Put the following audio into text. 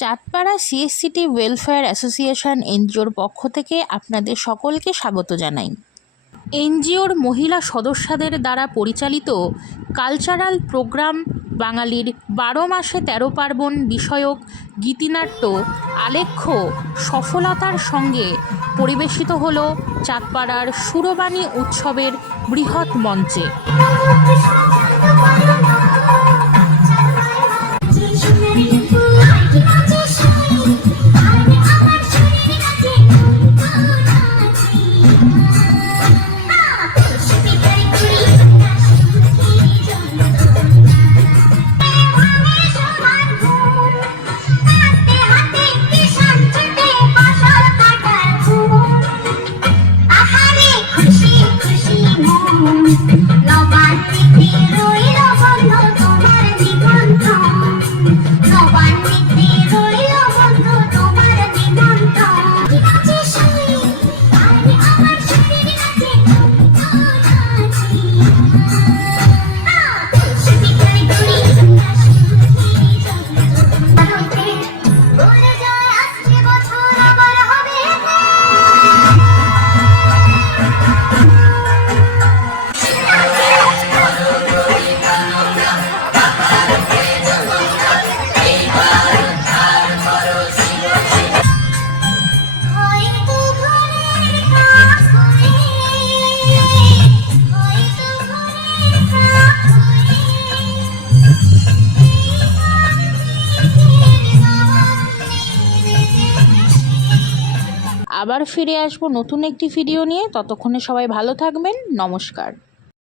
Chandpara সিএসসিটি welfare association এনজিওর পক্ষ থেকে আপনাদের সকলকে স্বাগত জানাই। এনজিওর মহিলা সদস্যদের দ্বারা পরিচালিত কালচারাল প্রোগ্রাম বাঙালির 12 মাসে 13 পার্বণ বিষয়ক গীতিনাট্য আলেখ্য সফলতার সঙ্গে পরিবেশিত হল চাঁদপাড়ার সুরবাণী উৎসবের বৃহৎ মঞ্চে। আবার ফিরে আসবো নতুন একটি ভিডিও নিয়ে। ততক্ষণে সবাই ভালো থাকবেন। নমস্কার।